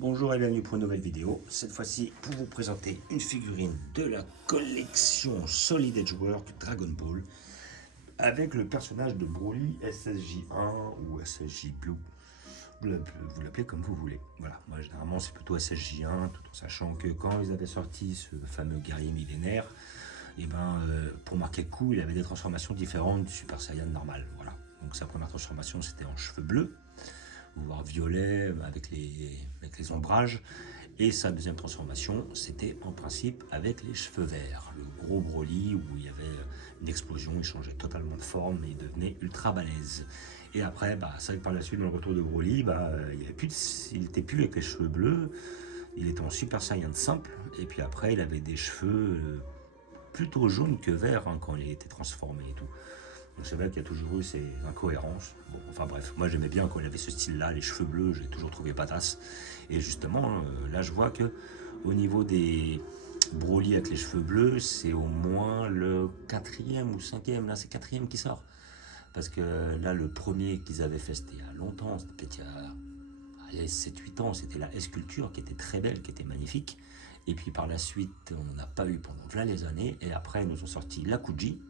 Bonjour et bienvenue pour une nouvelle vidéo. Cette fois-ci pour vous présenter une figurine de la collection Solid Edgework Dragon Ball avec le personnage de Broly SSJ1 ou SSJ Blue. Vous l'appelez comme vous voulez. Voilà, moi généralement c'est plutôt SSJ1 tout en sachant que quand ils avaient sorti ce fameux guerrier millénaire, et pour marquer le coup, il avait des transformations différentes du Super Saiyan normal. Voilà. Donc sa première transformation c'était en cheveux bleus, voire violet avec les ombrages, et sa deuxième transformation c'était en principe avec les cheveux verts, le gros Broly où il y avait une explosion, il changeait totalement de forme et il devenait ultra balèze. Et après c'est vrai que par la suite dans le retour de Broly il n'était plus avec les cheveux bleus, il était en Super Saiyan simple, et puis après il avait des cheveux plutôt jaunes que verts quand il était transformé et tout. Donc c'est vrai qu'il y a toujours eu ces incohérences. Bon, enfin bref, moi j'aimais bien quand il avait ce style-là, les cheveux bleus, j'ai toujours trouvé badass. Et justement, là je vois que au niveau des Broly avec les cheveux bleus, c'est au moins le quatrième ou cinquième, là c'est quatrième qui sort. Parce que là le premier qu'ils avaient fait c'était il y a longtemps, c'était peut-être il y a 7-8 ans, c'était la S-Culture qui était très belle, qui était magnifique. Et puis par la suite, on n'a pas eu pendant plein les années. Et après, ils nous ont sorti la Kuji.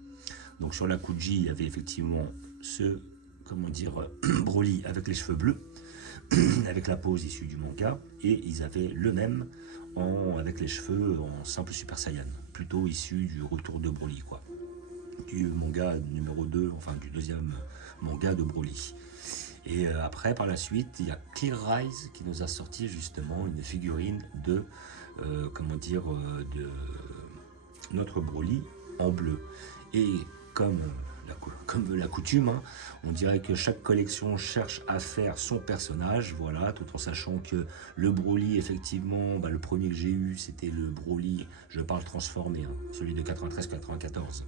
Donc sur la Kuji, il y avait effectivement ce, Broly avec les cheveux bleus, avec la pose issue du manga. Et ils avaient le même avec les cheveux en simple Super Saiyan, plutôt issu du retour de Broly, quoi. Du manga numéro 2, enfin du deuxième manga de Broly. Et après, par la suite, il y a Clear Rise qui nous a sorti justement une figurine de, de notre Broly en bleu. Et comme la coutume, on dirait que chaque collection cherche à faire son personnage, voilà, tout en sachant que le Broly, effectivement, le premier que j'ai eu, c'était le Broly, je parle transformé, celui de 93-94.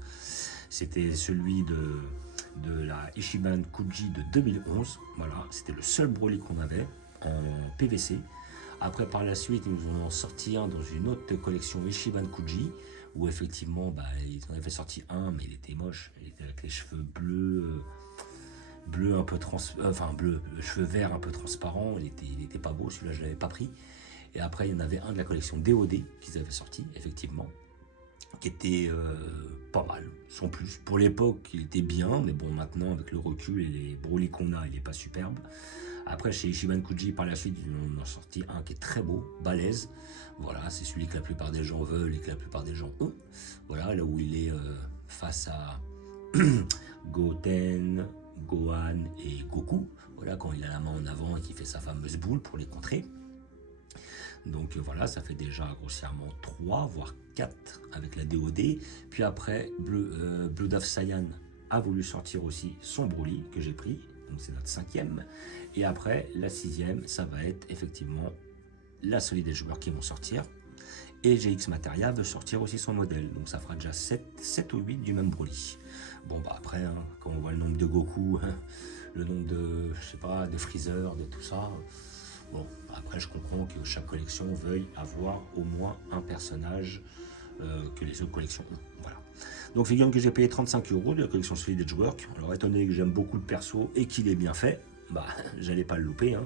C'était celui de la Ichiban Kuji de 2011, voilà, c'était le seul Broly qu'on avait en PVC. Après, par la suite, ils nous en ont sorti un dans une autre collection Ichiban Kuji, où effectivement, ils en avaient sorti un, mais il était moche. Il était avec les cheveux bleu un peu cheveux verts un peu transparents. Il était pas beau, celui-là, je l'avais pas pris. Et après, il y en avait un de la collection DOD qu'ils avaient sorti, effectivement, qui était pas mal, sans plus. Pour l'époque, il était bien, mais bon, maintenant, avec le recul et les Broly qu'on a, il n'est pas superbe. Après, chez Ichiban Kuji, par la suite, ils en ont sorti un qui est très beau, balèze. Voilà, c'est celui que la plupart des gens veulent et que la plupart des gens ont. Voilà, là où il est face à Goten, Gohan et Goku. Voilà, quand il a la main en avant et qu'il fait sa fameuse boule pour les contrer. Donc voilà, ça fait déjà grossièrement 3, voire 4 avec la DOD. Puis après, Blood of Saiyan a voulu sortir aussi son Broly que j'ai pris. Donc c'est notre 5e. Et après, la 6e, ça va être effectivement la Solid Edgework qui vont sortir. Et GX Materia veut sortir aussi son modèle. Donc ça fera déjà 7 ou 8 du même Broly. Bon après, quand on voit le nombre de Goku, le nombre de, je sais pas, de Freezer, de tout ça. Bon, après je comprends que chaque collection veuille avoir au moins un personnage que les autres collections ont. Voilà. Donc figurine que j'ai payé 35 € de la collection Solid Edgework. Alors étant donné que j'aime beaucoup le perso et qu'il est bien fait, j'allais pas le louper,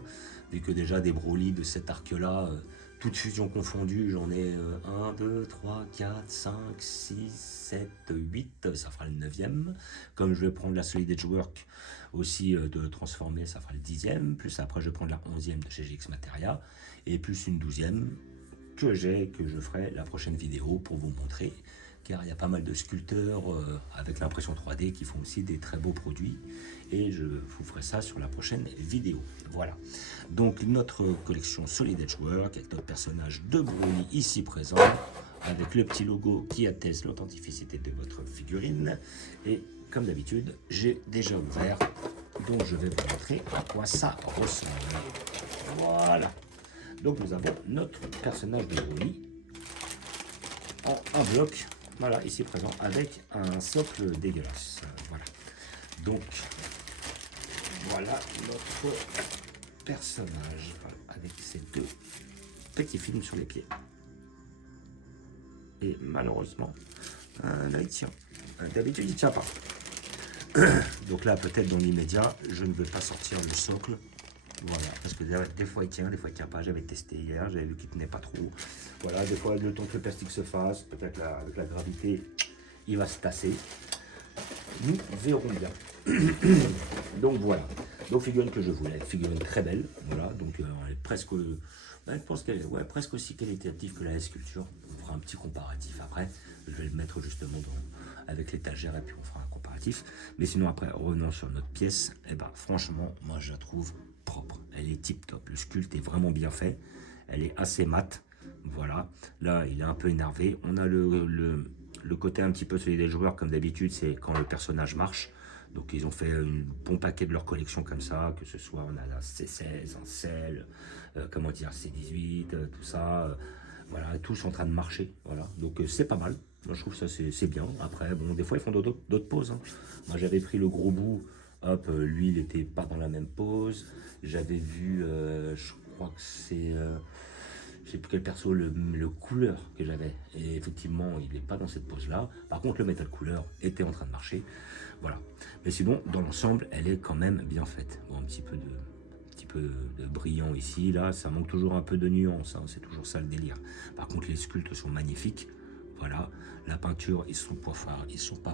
vu que déjà des Broly de cet arc-là, toutes fusions confondues, j'en ai 1, 2, 3, 4, 5, 6, 7, 8, ça fera le 9e. Comme je vais prendre la Solid Edgework aussi de transformer, ça fera le 10e. Plus après, je vais prendre la 11e de chez GX Materia. Et plus une 12e que je ferai la prochaine vidéo pour vous montrer. Car il y a pas mal de sculpteurs avec l'impression 3D qui font aussi des très beaux produits. Et je vous ferai ça sur la prochaine vidéo. Voilà. Donc notre collection Solid Edgework avec notre personnage de Broly ici présent. Avec le petit logo qui atteste l'authenticité de votre figurine. Et comme d'habitude, j'ai déjà ouvert. Donc je vais vous montrer à quoi ça ressemble. Voilà. Donc nous avons notre personnage de Broly en un bloc. Voilà, ici présent, avec un socle dégueulasse. Voilà. Donc, voilà notre personnage, avec ces deux petits films sur les pieds. Et malheureusement, là, il tient. D'habitude, il ne tient pas. Donc là, peut-être dans l'immédiat, je ne vais pas sortir le socle. Voilà, parce que des fois il tient, des fois il tient pas. J'avais testé hier, j'avais vu qu'il tenait pas trop. Voilà, des fois le temps que le plastique se fasse, peut-être avec la gravité, il va se tasser. Nous verrons bien. Donc voilà. Donc figurine que je voulais, figurine très belle. Voilà, donc elle est presque, je pense qu'elle est presque aussi qualitative que la sculpture. On fera un petit comparatif après. Je vais le mettre justement avec l'étagère et puis on fera un comparatif. Mais sinon après, revenons sur notre pièce. Et ben franchement, moi je la trouve propre. Elle est tip top. Le sculpte est vraiment bien fait. Elle est assez mate. Voilà. Là, il est un peu énervé. On a le côté un petit peu celui des joueurs, comme d'habitude, c'est quand le personnage marche. Donc ils ont fait un bon paquet de leur collection comme ça, que ce soit on a la C16, un Cell, comment dire, C18, tout ça. Voilà, tous en train de marcher. Voilà, donc c'est pas mal. Moi je trouve ça c'est bien. Après, bon, des fois ils font d'autres poses. Hein. Moi j'avais pris le gros bout, hop, lui il était pas dans la même pose. J'avais vu, je crois que c'est... je sais plus quel perso, le couleur que j'avais. Et effectivement, il n'est pas dans cette pose-là. Par contre, le Metal Cooler était en train de marcher. Voilà. Mais sinon, dans l'ensemble, elle est quand même bien faite. Bon, un petit peu de brillant ici, là. Ça manque toujours un peu de nuance. Hein, c'est toujours ça le délire. Par contre, les sculptes sont magnifiques. Voilà. La peinture, ils sont pas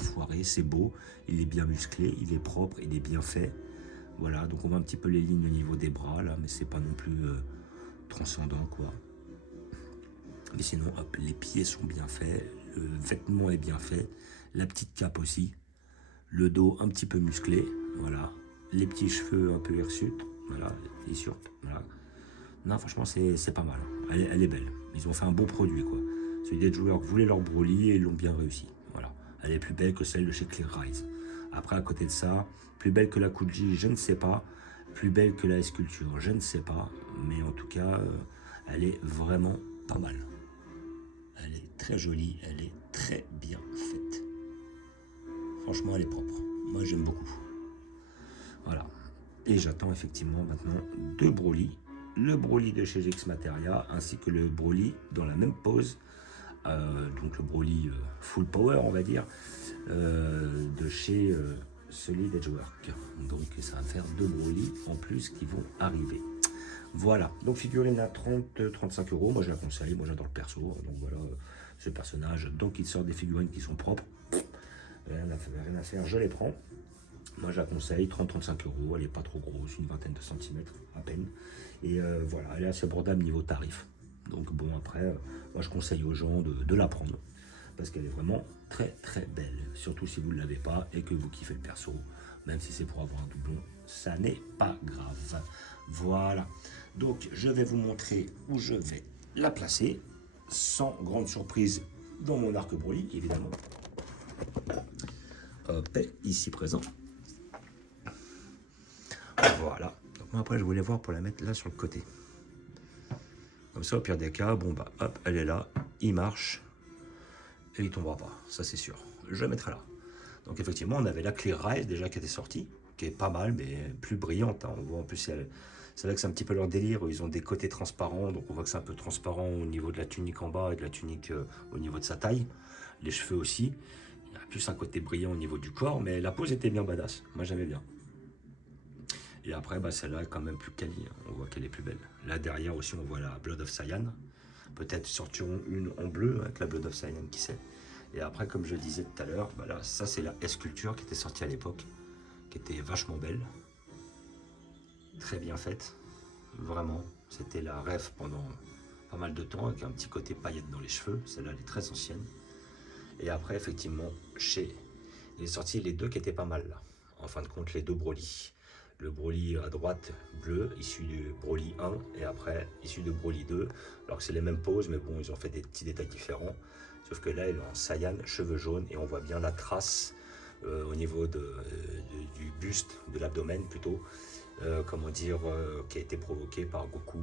foirés. C'est beau. Il est bien musclé. Il est propre. Il est bien fait. Voilà. Donc, on voit un petit peu les lignes au niveau des bras, là. Mais c'est pas non plus transcendant, quoi. Mais sinon, hop, les pieds sont bien faits, le vêtement est bien fait, la petite cape aussi, le dos un petit peu musclé, voilà, les petits cheveux un peu hirsutes, voilà, voilà. Non, franchement, c'est pas mal, elle est belle. Ils ont fait un beau produit, quoi. Celui des joueurs voulaient leur Broly et ils l'ont bien réussi, voilà. Elle est plus belle que celle de chez Clear Rise. Après, à côté de ça, plus belle que la Kuji, je ne sais pas. Plus belle que la sculpture, je ne sais pas. Mais en tout cas, elle est vraiment pas mal. Elle est très jolie, elle est très bien faite. Franchement, elle est propre. Moi, j'aime beaucoup. Voilà. Et j'attends effectivement maintenant deux Broly. Le Broly de chez X Materia ainsi que le Broly dans la même pose. Donc le Broly full power, on va dire, de chez Solid Edgework. Donc ça va faire deux Broly en plus qui vont arriver. Voilà, donc figurine à 30-35 €, moi je la conseille, moi j'adore le perso, donc voilà, ce personnage, donc il sort des figurines qui sont propres, rien à faire, je les prends, moi je la conseille, 30-35 €, elle est pas trop grosse, une vingtaine de centimètres à peine, et voilà, elle est assez abordable niveau tarif, donc bon après, moi je conseille aux gens de la prendre, parce qu'elle est vraiment très très belle, surtout si vous ne l'avez pas et que vous kiffez le perso, même si c'est pour avoir un doublon, ça n'est pas grave. Voilà, donc je vais vous montrer où je vais la placer, sans grande surprise dans mon arc Broly, évidemment. Hop, ici présent. Voilà, donc moi après je voulais voir pour la mettre là sur le côté. Comme ça, au pire des cas, bon bah hop, elle est là, il marche, et il tombera pas, ça c'est sûr. Je la mettrai là. Donc effectivement, on avait la Clear Rise déjà qui était sortie, qui est pas mal, mais plus brillante. Hein. On voit en plus, c'est vrai que c'est un petit peu leur délire. Ils ont des côtés transparents, donc on voit que c'est un peu transparent au niveau de la tunique en bas et de la tunique au niveau de sa taille. Les cheveux aussi. Il y a plus un côté brillant au niveau du corps, mais la pose était bien badass. Moi j'aimais bien. Et après, bah, celle-là est quand même plus quali. On voit qu'elle est plus belle. Là derrière aussi, on voit la Blood of Saiyan. Peut-être sortiront une en bleu avec la Blood of Saiyan, qui sait. Et après, comme je disais tout à l'heure, bah là, ça c'est la S-Culture qui était sortie à l'époque, qui était vachement belle, très bien faite, vraiment. C'était la ref pendant pas mal de temps, avec un petit côté paillette dans les cheveux. Celle-là, elle est très ancienne. Et après, effectivement, il est sorti les deux qui étaient pas mal là. En fin de compte, les deux Broly. Le Broly à droite bleu, issu du Broly 1, et après, issu de Broly 2. Alors que c'est les mêmes poses, mais bon, ils ont fait des petits détails différents. Sauf que là, il est en Saiyan, cheveux jaunes, et on voit bien la trace au niveau du buste, de l'abdomen plutôt, comment dire, qui a été provoquée par Goku,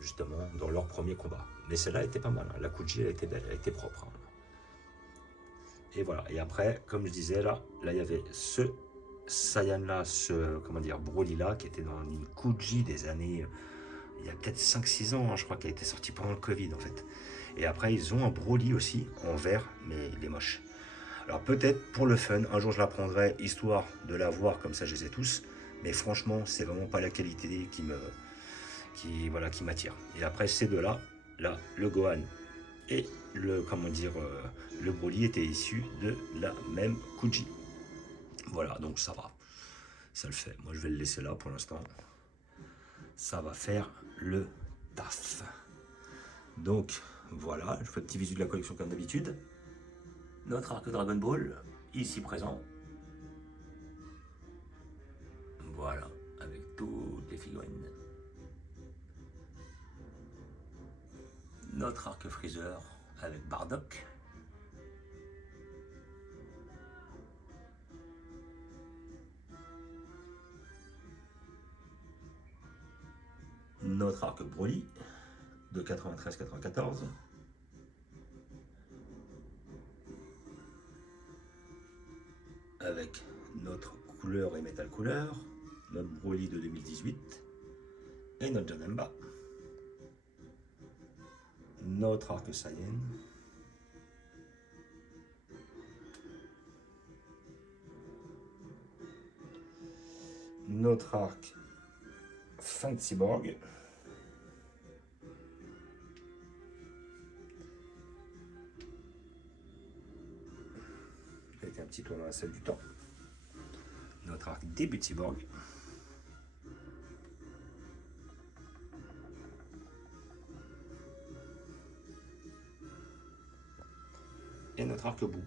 justement, dans leur premier combat. Mais celle-là était pas mal, hein. La Kuji, elle était belle, elle était propre. Hein. Et voilà, et après, comme je disais, là il y avait ce Saiyan-là, comment dire, Broly-là, qui était dans une Kuji des années, il y a peut-être 5-6 ans, hein, je crois, qui a été sorti pendant le Covid, en fait. Et après, ils ont un Broly aussi, en vert, mais il est moche. Alors peut-être pour le fun, un jour je la prendrai, histoire de la voir, comme ça je les ai tous. Mais franchement, c'est vraiment pas la qualité qui m'attire. Et après ces deux-là, là, le Gohan et le Broly étaient issus de la même Kuji. Voilà, donc ça va. Ça le fait. Moi, je vais le laisser là pour l'instant. Ça va faire le taf. Donc, voilà, je fais un petit visu de la collection comme d'habitude. Notre arc Dragon Ball, ici présent. Voilà, avec toutes les figurines. Notre arc Freezer avec Bardock. Notre arc Broly de 93-94. Avec notre couleur et métal couleur. Notre Broly de 2018. Et notre Janemba. Notre arc Saiyan. Notre arc Fang Cyborg. Avec un petit tour dans la salle du temps. Notre arc début de Cyborg. Et notre arc bout.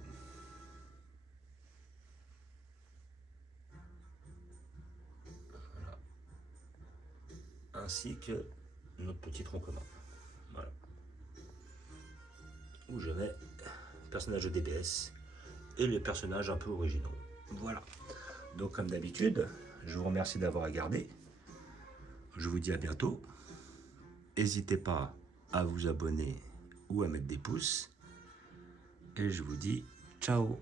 Voilà. Ainsi que notre petit tronc commun. Voilà. Où je mets personnage de DBS et les personnages un peu originaux. Voilà. Donc comme d'habitude, je vous remercie d'avoir regardé. Je vous dis à bientôt. N'hésitez pas à vous abonner ou à mettre des pouces. Et je vous dis ciao.